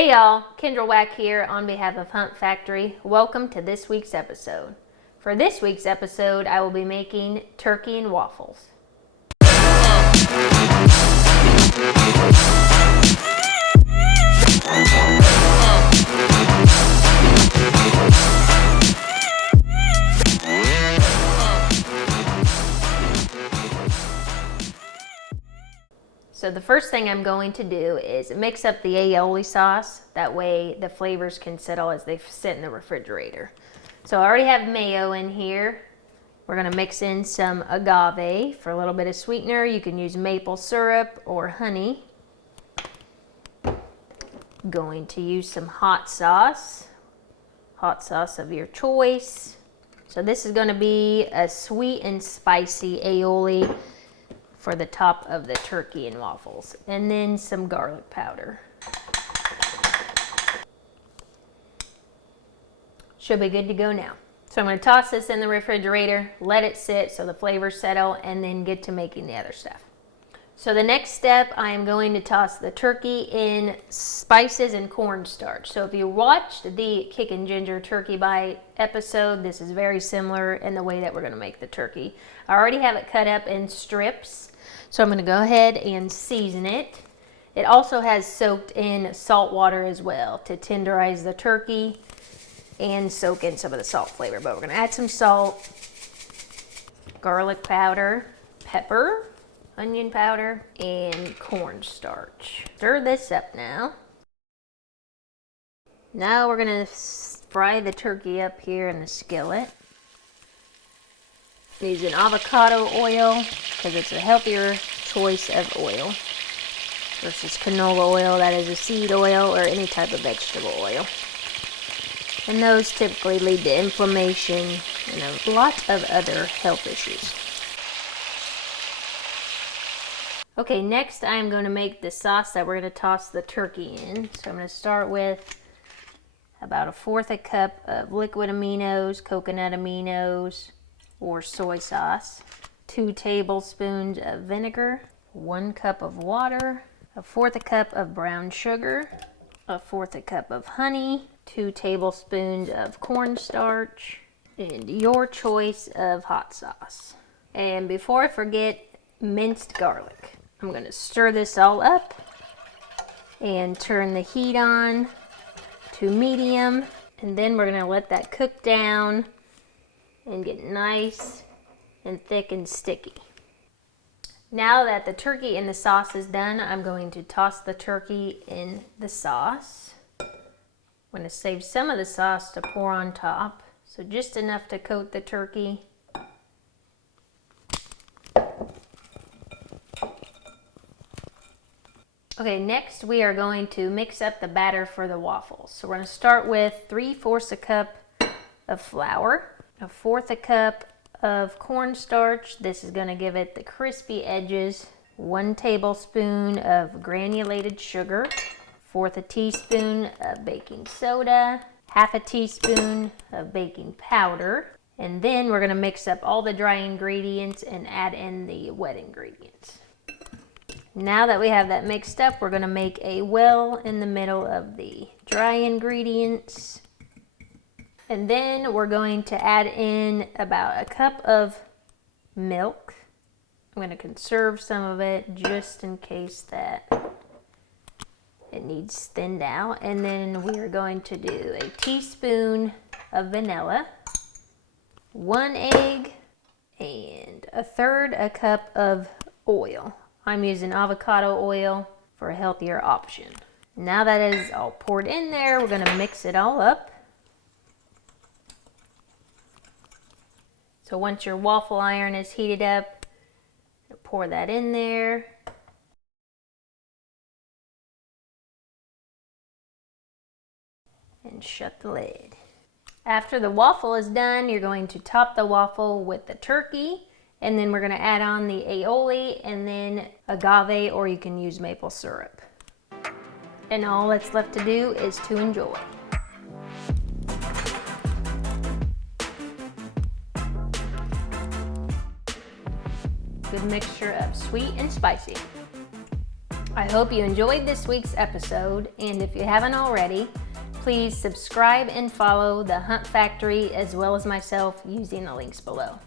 Hey y'all, Kindra Waack here on behalf of Hunt Factory. Welcome to this week's episode. For this week's episode, I will be making turkey and waffles. So the first thing I'm going to do is mix up the aioli sauce. That way the flavors can settle as they sit in the refrigerator. So I already have mayo in here. We're gonna mix in some agave for a little bit of sweetener. You can use maple syrup or honey. Going to use some hot sauce of your choice. So this is gonna be a sweet and spicy aioli for the top of the turkey and waffles, and then some garlic powder. Should be good to go now. So I'm going to toss this in the refrigerator, let it sit so the flavors settle, and then get to making the other stuff. So the next step, I am going to toss the turkey in spices and cornstarch. So if you watched the Kickin' Ginger Turkey Bite episode, this is very similar in the way that we're going to make the turkey. I already have it cut up in strips. So I'm going to go ahead and season it. It also has soaked in salt water as well to tenderize the turkey and soak in some of the salt flavor. But we're going to add some salt, garlic powder, pepper, onion powder, and cornstarch. Stir this up now. Now we're going to fry the turkey up here in the skillet. Using avocado oil because it's a healthier choice of oil versus canola oil, that is a seed oil, or any type of vegetable oil. And those typically lead to inflammation and a lot of other health issues. Okay, next I'm going to make the sauce that we're going to toss the turkey in. So I'm going to start with about 1/4 cup of liquid aminos, coconut aminos, or soy sauce, 2 tablespoons of vinegar, 1 cup of water, 1/4 cup of brown sugar, 1/4 cup of honey, 2 tablespoons of cornstarch, and your choice of hot sauce. And before I forget, minced garlic. I'm going to stir this all up and turn the heat on to medium, and then we're going to let that cook down and get nice and thick and sticky. Now that the turkey in the sauce is done, I'm going to toss the turkey in the sauce. I'm going to save some of the sauce to pour on top, so just enough to coat the turkey. Okay, next we are going to mix up the batter for the waffles. So we're going to start with 3/4 cup of flour, 1/4 cup of cornstarch. This is going to give it the crispy edges. 1 tablespoon of granulated sugar, 1/4 teaspoon of baking soda, 1/2 teaspoon of baking powder, and then we're going to mix up all the dry ingredients and add in the wet ingredients. Now that we have that mixed up, we're going to make a well in the middle of the dry ingredients. And then we're going to add in about 1 cup of milk. I'm going to conserve some of it just in case that it needs thinned out. And then we are going to do a teaspoon of vanilla, 1 egg, and 1/3 cup of oil. I'm using avocado oil for a healthier option. Now that it is all poured in there, we're going to mix it all up. So once your waffle iron is heated up, pour that in there. And shut the lid. After the waffle is done, you're going to top the waffle with the turkey, and then we're going to add on the aioli and then agave, or you can use maple syrup. And all that's left to do is to enjoy. Good mixture of sweet and spicy. I hope you enjoyed this week's episode, and if you haven't already, please subscribe and follow the Hunt Factory as well as myself using the links below.